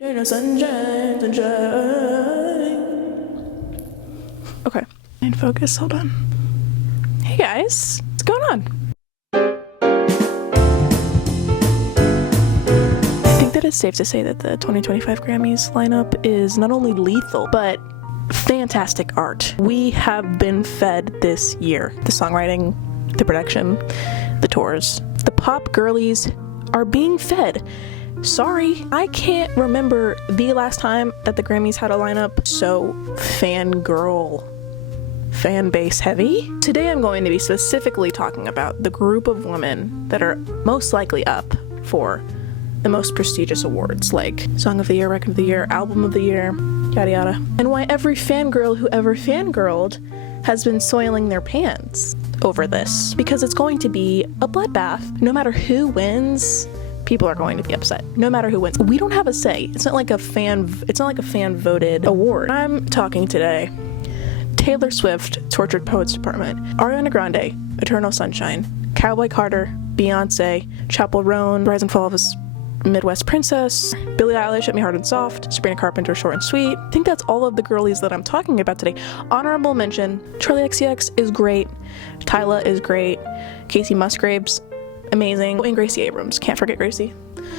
Sunshine, sunshine. Okay, and focus, hold on. Hey guys, what's going on? I think that it's safe to say that the 2025 Grammys lineup is not only lethal, but fantastic art. We have been fed this year. The songwriting, the production, the tours. The pop girlies are being fed. Sorry, I can't remember the last time that the Grammys had a lineup so fangirl, fan base heavy. Today I'm going to be specifically talking about the group of women that are most likely up for the most prestigious awards like Song of the Year, Record of the Year, Album of the Year, yada yada. And why every fangirl who ever fangirled has been soiling their pants over this. Because it's going to be a bloodbath. No matter who wins, people are going to be upset. No matter who wins. We don't have a say. It's not like a fan voted award. I'm talking today Taylor Swift, Tortured Poets Department, Ariana Grande, Eternal Sunshine, Cowboy Carter, Beyonce, Chappell Roan, Rise and Fall of a Midwest Princess, Billie Eilish, Hit Me Hard and Soft, Sabrina Carpenter, Short and Sweet. I think that's all of the girlies that I'm talking about today. Honorable mention, Charli XCX is great, Tyla is great, Casey Musgraves, amazing, and Gracie Abrams. Can't forget Gracie.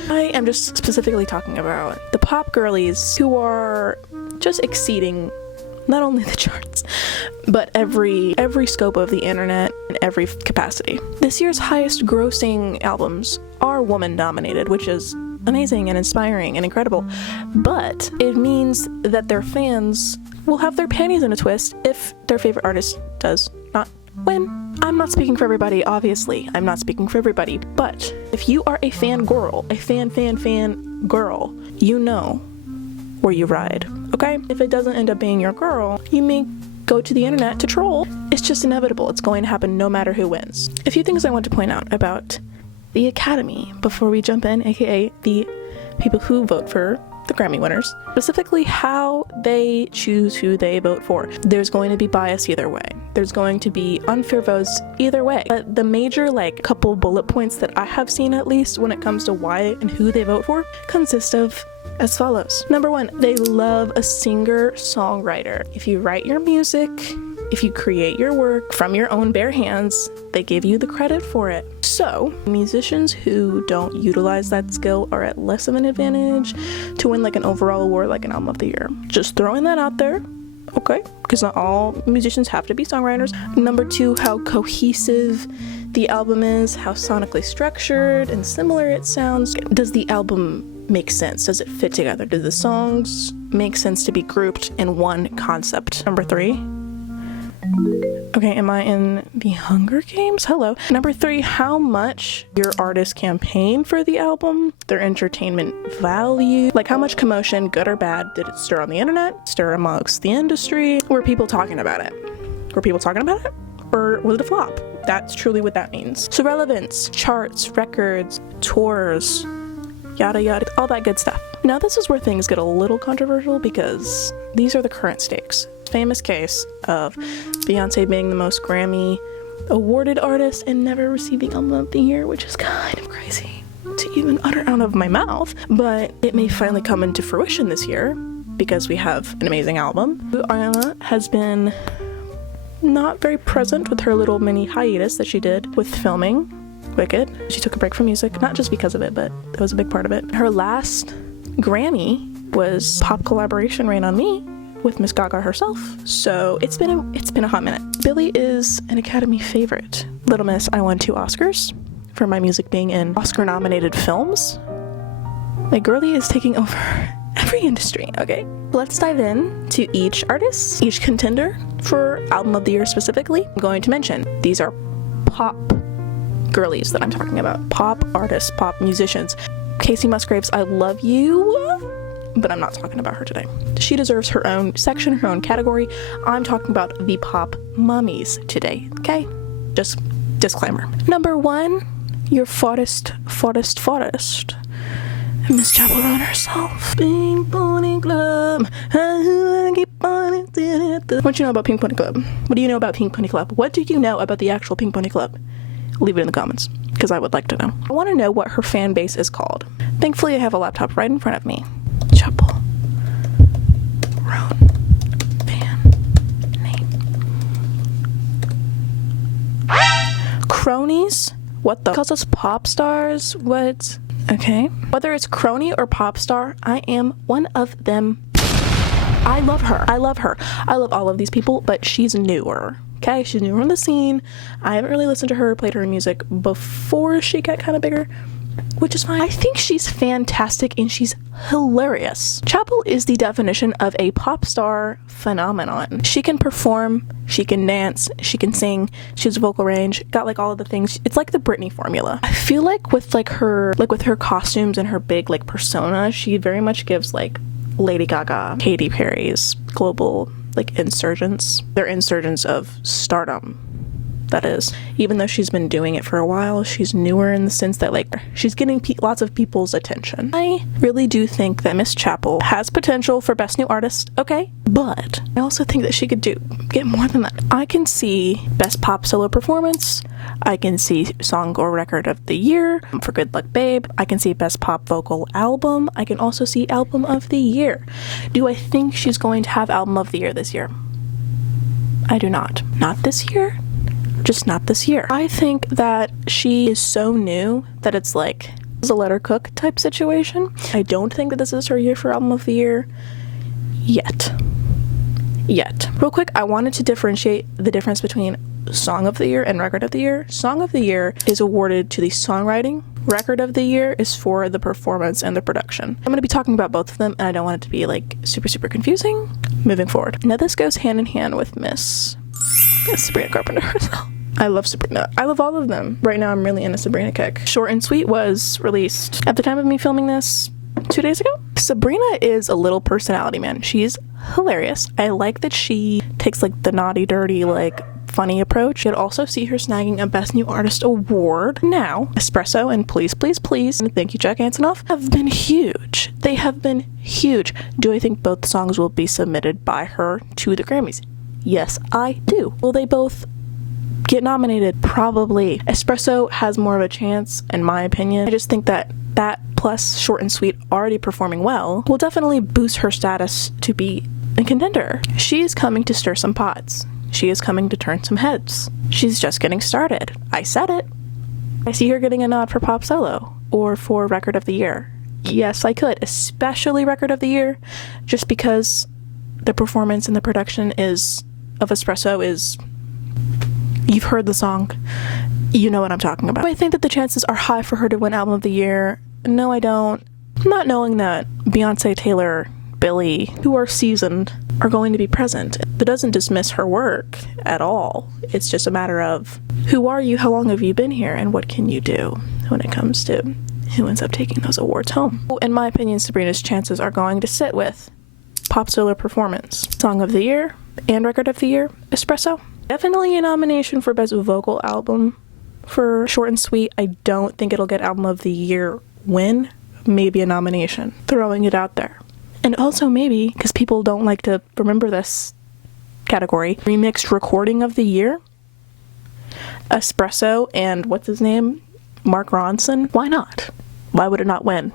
I am just specifically talking about the pop girlies who are just exceeding not only the charts, but every scope of the internet in every capacity. This year's highest grossing albums are woman dominated, which is amazing and inspiring and incredible, but it means that their fans will have their panties in a twist if their favorite artist does not win. I'm not speaking for everybody, obviously. I'm not speaking for everybody, but if you are a fan girl, a fan girl, you know where you ride, okay? If it doesn't end up being your girl, you may go to the internet to troll. It's just inevitable. It's going to happen no matter who wins. A few things I want to point out about the Academy before we jump in, aka the people who vote for the Grammy winners, specifically how they choose who they vote for. There's going to be bias either way. There's going to be unfair votes either way. But the major, couple bullet points that I have seen, at least, when it comes to why and who they vote for, consist of as follows. Number one, they love a singer-songwriter. If you write your music, if you create your work from your own bare hands, they give you the credit for it. So, musicians who don't utilize that skill are at less of an advantage to win an overall award like an Album of the Year. Just throwing that out there, okay? Because not all musicians have to be songwriters. Number two, how cohesive the album is, how sonically structured and similar it sounds. Does the album make sense? Does it fit together? Do the songs make sense to be grouped in one concept? Number three, okay, am I in the Hunger Games? Hello. Number three, how much your artist campaigned for the album, their entertainment value, how much commotion, good or bad, did it stir on the internet, stir amongst the industry? Were people talking about it? Were people talking about it? Or was it a flop? That's truly what that means. So relevance, charts, records, tours, yada yada, all that good stuff. Now this is where things get a little controversial because these are the current stakes. Famous case of Beyonce being the most Grammy awarded artist and never receiving Album of the Year, which is kind of crazy to even utter out of my mouth, but it may finally come into fruition this year because we have an amazing album. Ariana has been not very present with her little mini hiatus that she did with filming Wicked. She took a break from music, not just because of it, but that was a big part of it. Her last Grammy was pop collaboration Rain on Me with Miss Gaga herself. So it's been a hot minute. Billie is an Academy favorite. Little Miss, I won 2 Oscars for my music being in Oscar-nominated films. My girlie is taking over every industry, okay? Let's dive in to each artist, each contender for Album of the Year specifically. I'm going to mention these are pop girlies that I'm talking about. Pop artists, pop musicians. Casey Musgraves, I love you, but I'm not talking about her today. She deserves her own section, her own category. I'm talking about the pop mummies today, okay? Just disclaimer. Number one, your farthest, Miss Chappell Roan herself. Pink Pony Club. What do you know about Pink Pony Club? What do you know about Pink Pony Club? What do you know about the actual Pink Pony Club? Leave it in the comments, because I would like to know. I want to know what her fan base is called. Thankfully, I have a laptop right in front of me. Chop. What the? Calls us pop stars? What? Okay. Whether it's crony or pop star, I am one of them. I love her. I love her. I love all of these people, but she's newer. Okay? She's newer on the scene. I haven't really listened to her, played her music before she got kind of bigger, which is fine. I think she's fantastic and she's hilarious. Chapel is the definition of a pop star phenomenon. She can perform, she can dance, she can sing, she has vocal range, got like all of the things. It's like the Britney formula. I feel like with with her costumes and her big like persona, she very much gives like Lady Gaga, Katy Perry's global like insurgents. They're insurgents of stardom. That is, even though she's been doing it for a while, she's newer in the sense that like she's getting lots of people's attention. I really do think that Miss Chapel has potential for Best New Artist, okay, but I also think that she could get more than that. I can see Best Pop Solo Performance, I can see Song or Record of the Year for Good Luck Babe, I can see Best Pop Vocal Album, I can also see Album of the Year. Do I think she's going to have Album of the Year this year? I do not. Not this year? Just not this year. I think that she is so new that it's like a let her cook type situation. I don't think that this is her year for Album of the Year yet. Real quick, I wanted to differentiate the difference between Song of the Year and Record of the Year. Song of the Year is awarded to the songwriting. Record of the Year is for the performance and the production. I'm going to be talking about both of them, and I don't want it to be like super confusing moving forward. Now this goes hand in hand with Miss Sabrina Carpenter herself. I love Sabrina. I love all of them. Right now I'm really in a Sabrina kick. Short and Sweet was released at the time of me filming this 2 days ago. Sabrina is a little personality, man. She's hilarious. I like that she takes like the naughty, dirty, like funny approach. You'd also see her snagging a Best New Artist award. Now, Espresso and Please Please Please and Thank You Jack Antonoff have been huge. They have been huge. Do I think both songs will be submitted by her to the Grammys? Yes, I do. Will they both get nominated? Probably. Espresso has more of a chance, in my opinion. I just think that plus Short and Sweet already performing well will definitely boost her status to be a contender. She is coming to stir some pots. She is coming to turn some heads. She's just getting started. I said it. I see her getting a nod for Pop Solo or for Record of the Year. Yes, I could, especially Record of the Year, just because the performance and the production of Espresso is... You've heard the song. You know what I'm talking about. I think that the chances are high for her to win Album of the Year. No, I don't. Not knowing that Beyonce, Taylor, Billie, who are seasoned, are going to be present. That doesn't dismiss her work at all. It's just a matter of who are you, how long have you been here, and what can you do when it comes to who ends up taking those awards home. In my opinion, Sabrina's chances are going to sit with Pop Solo Performance, Song of the Year, and Record of the Year, Espresso. Definitely a nomination for Best Vocal Album for Short and Sweet. I don't think it'll get Album of the Year win. Maybe a nomination. Throwing it out there. And also maybe, because people don't like to remember this category, Remixed Recording of the Year. Espresso and what's his name? Mark Ronson. Why not? Why would it not win?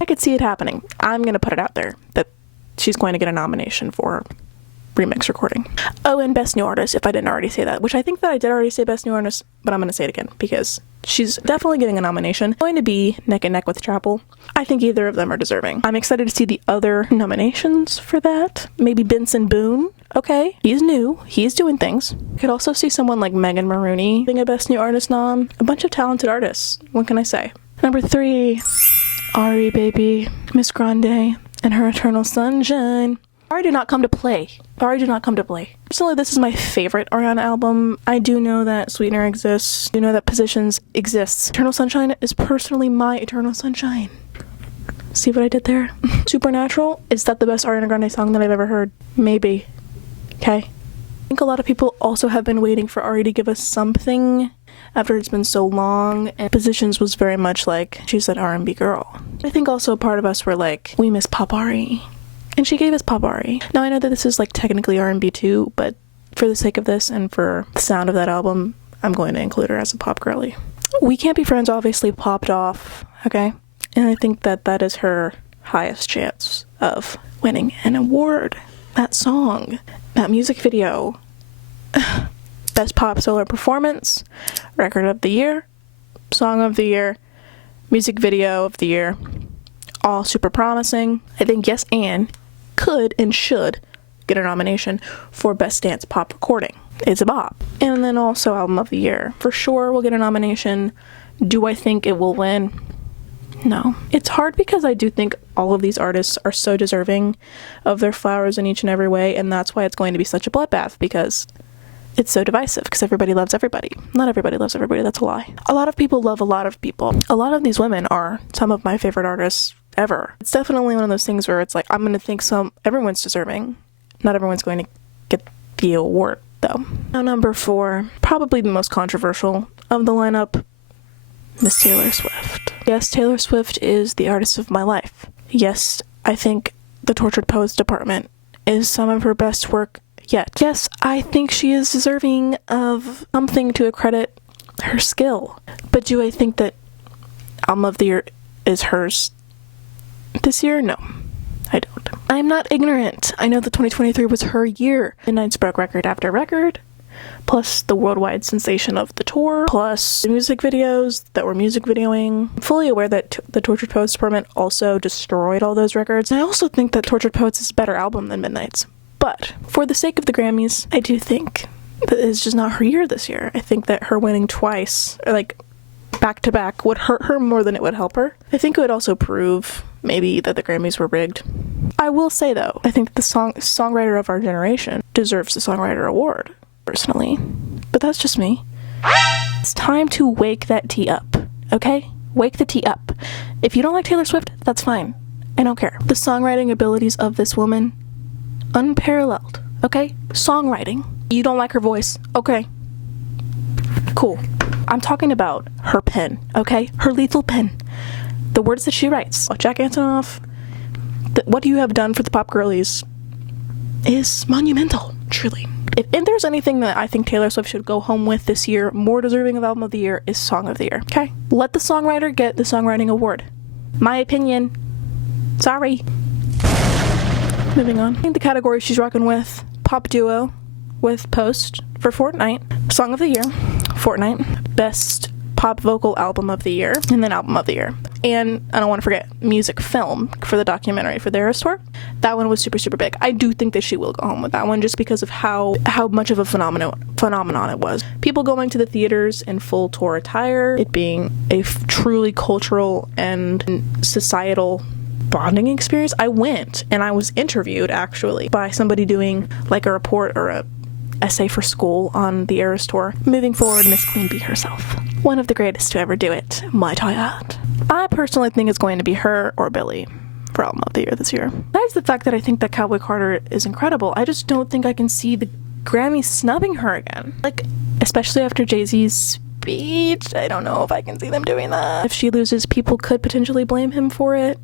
I could see it happening. I'm going to put it out there that she's going to get a nomination for remix recording. Oh, and Best New Artist, if I didn't already say that, which I think that I did already say Best New Artist, but I'm going to say it again because she's definitely getting a nomination. Going to be neck and neck with Chapel. I think either of them are deserving. I'm excited to see the other nominations for that. Maybe Benson Boone. Okay, he's new. He's doing things. Could also see someone like Megan Maroney being a Best New Artist nom. A bunch of talented artists. What can I say? Number 3, Ari, baby. Miss Grande and her Eternal Sunshine. Ari did not come to play. Ari did not come to play. Personally, this is my favorite Ariana album. I do know that Sweetener exists. I do know that Positions exists. Eternal Sunshine is personally my Eternal Sunshine. See what I did there? Supernatural, is that the best Ariana Grande song that I've ever heard? Maybe. Okay. I think a lot of people also have been waiting for Ari to give us something after it's been so long, and Positions was very much like, she's that R&B girl. I think also a part of us were like, we miss Pop Ari. And she gave us Pop Ari. Now I know that this is like technically R&B too, but for the sake of this and for the sound of that album, I'm going to include her as a pop girly. We Can't Be Friends obviously popped off, okay? And I think that that is her highest chance of winning an award. That song, that music video, Best Pop Solo Performance, Record of the Year, Song of the Year, Music Video of the Year, all super promising. I think Yes and could and should get a nomination for Best Dance Pop Recording. It's a bop. And then also Album of the Year. For sure we'll get a nomination. Do I think it will win? No. It's hard because I do think all of these artists are so deserving of their flowers in each and every way, and that's why it's going to be such a bloodbath, because it's so divisive, because everybody loves everybody. Not everybody loves everybody, that's a lie. A lot of people love a lot of people. A lot of these women are some of my favorite artists ever. It's definitely one of those things where it's like, I'm going to think everyone's deserving. Not everyone's going to get the award, though. Now, number 4, probably the most controversial of the lineup, Miss Taylor Swift. Yes, Taylor Swift is the artist of my life. Yes, I think The Tortured Poets Department is some of her best work yet. Yes, I think she is deserving of something to accredit her skill. But do I think that Album of the Year is hers this year? No, I don't. I'm not ignorant. I know that 2023 was her year. Midnight's broke record after record, plus the worldwide sensation of the tour, plus the music videos that were music videoing. I'm fully aware that the Tortured Poets Department also destroyed all those records. I also think that Tortured Poets is a better album than Midnight's. But for the sake of the Grammys, I do think that it's just not her year this year. I think that her winning twice, or like back to back, would hurt her more than it would help her. I think it would also prove maybe that the Grammys were rigged. I will say though, I think the songwriter of our generation deserves the Songwriter Award, personally. But that's just me. It's time to wake that tea up, okay? Wake the tea up. If you don't like Taylor Swift, that's fine. I don't care. The songwriting abilities of this woman, unparalleled, okay? Songwriting. You don't like her voice, okay? Cool. I'm talking about her pen, okay? Her lethal pen. The words that she writes. Jack Antonoff, what you have done for the pop girlies is monumental, truly. If there's anything that I think Taylor Swift should go home with this year, more deserving of Album of the Year, is Song of the Year, okay? Let the songwriter get the songwriting award. My opinion. Sorry. Moving on. I think the category she's rocking with, Pop Duo with Post for Fortnite. Song of the Year, Fortnite. Best Pop Vocal Album of the Year, and then Album of the Year. And I don't want to forget Music Film for the documentary for the Eras Tour. That one was super, super big. I do think that she will go home with that one just because of how much of a phenomenon it was. People going to the theaters in full tour attire, it being a truly cultural and societal bonding experience. I went and I was interviewed actually by somebody doing like a report or a essay for school on the Eras Tour. Moving forward, Miss Queen Bee herself. One of the greatest to ever do it, might I add. I personally think it's going to be her or Billie for Album of the Year this year. Besides the fact that I think that Cowboy Carter is incredible, I just don't think I can see the Grammy snubbing her again. Like, especially after Jay-Z's speech, I don't know if I can see them doing that. If she loses, people could potentially blame him for it.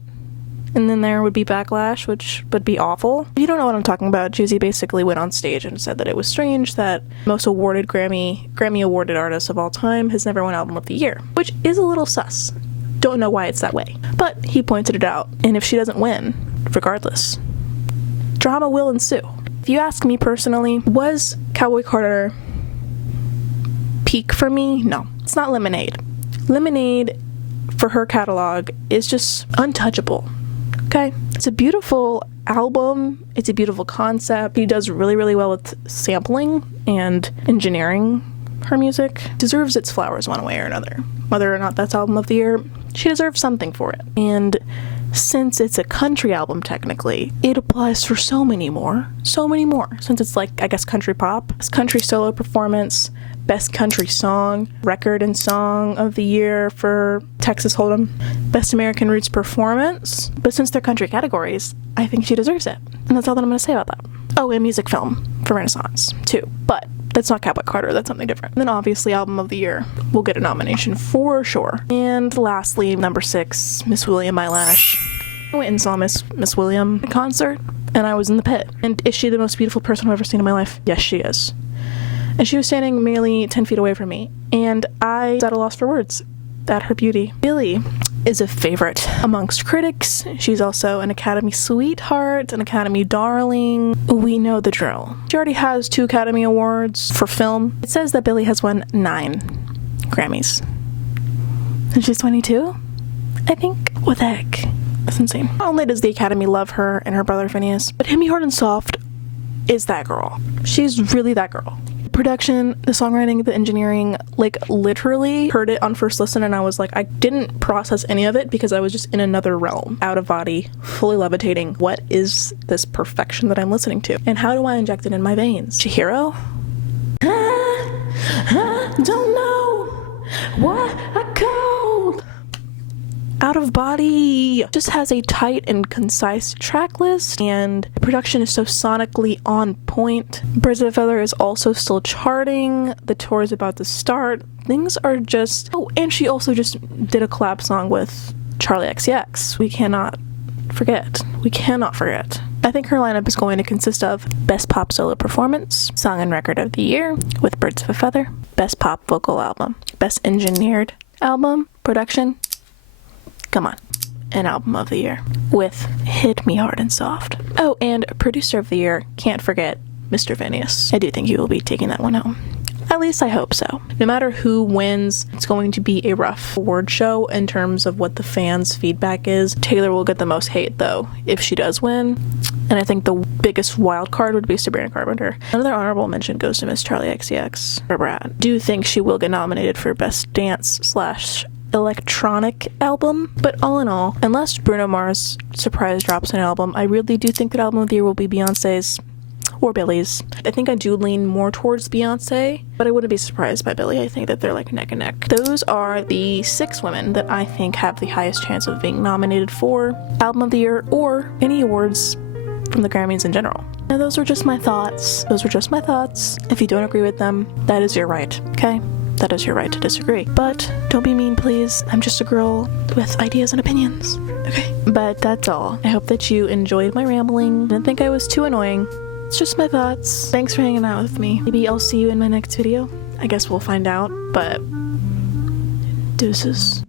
And then there would be backlash, which would be awful. If you don't know what I'm talking about, Jay-Z basically went on stage and said that it was strange that most awarded Grammy awarded artist of all time has never won Album of the Year, which is a little sus. Don't know why it's that way. But he pointed it out, and if she doesn't win, regardless, drama will ensue. If you ask me personally, was Cowboy Carter peak for me? No. It's not Lemonade. Lemonade, for her catalog, is just untouchable. Okay, it's a beautiful album, it's a beautiful concept. He does really, really well with sampling and engineering her music. Deserves its flowers one way or another. Whether or not that's Album of the Year, she deserves something for it. And since it's a country album technically, it applies for so many more. Since it's like, I guess, country pop. It's country solo performance, Best Country Song, Record and Song of the Year for Texas Hold'em, Best American Roots Performance. But since they're country categories, I think she deserves it. And that's all that I'm going to say about that. Oh, and Music Film for Renaissance, too. But that's not Cowboy Carter, that's something different. And then obviously Album of the Year will get a nomination for sure. And lastly, number 6, Miss William Eyelash. I went and saw Miss William in concert, and I was in the pit. And is she the most beautiful person I've ever seen in my life? Yes, she is. And she was standing merely 10 feet away from me, and I was at a loss for words at her beauty. Billie is a favorite amongst critics. She's also an Academy sweetheart, an Academy darling. We know the drill. She already has 2 Academy Awards for film. It says that Billie has won 9 Grammys. And she's 22, I think. What the heck? That's insane. Not only does the Academy love her and her brother Phineas, but Hit Me Hard and Soft is that girl. She's really that girl. Production, the songwriting, the engineering, like literally heard it on first listen and I was like, I didn't process any of it because I was just in another realm, out of body, fully levitating. What is this perfection that I'm listening to? And how do I inject it in my veins? Chihiro? I don't know what I called. Out of Body just has a tight and concise track list, and the production is so sonically on point. Birds of a Feather is also still charting. The tour is about to start. Things are just... Oh, and she also just did a collab song with Charlie XCX. We cannot forget. We cannot forget. I think her lineup is going to consist of Best Pop Solo Performance, Song and Record of the Year with Birds of a Feather, Best Pop Vocal Album, Best Engineered Album, Production, come on, an Album of the Year with Hit Me Hard and Soft. Oh, and Producer of the Year, can't forget Mr. Phineas. I do think he will be taking that one home. At least I hope so. No matter who wins, it's going to be a rough award show in terms of what the fans' feedback is. Taylor will get the most hate, though, if she does win. And I think the biggest wild card would be Sabrina Carpenter. Another honorable mention goes to Miss Charlie XCX. Or Brad. Do think she will get nominated for Best Dance/Electronic Album. But all in all, unless Bruno Mars surprise drops an album, I really do think that Album of the Year will be Beyonce's or Billy's. I think I do lean more towards Beyonce, but I wouldn't be surprised by Billy. I think that they're like neck and neck. Those are the 6 women that I think have the highest chance of being nominated for Album of the Year or any awards from the Grammys in general. Now those are just my thoughts. Those are just my thoughts. If you don't agree with them, that is your right, okay? That is your right to disagree. But don't be mean, please. I'm just a girl with ideas and opinions, okay? But that's all. I hope that you enjoyed my rambling. Didn't think I was too annoying. It's just my thoughts. Thanks for hanging out with me. Maybe I'll see you in my next video. I guess we'll find out, but deuces.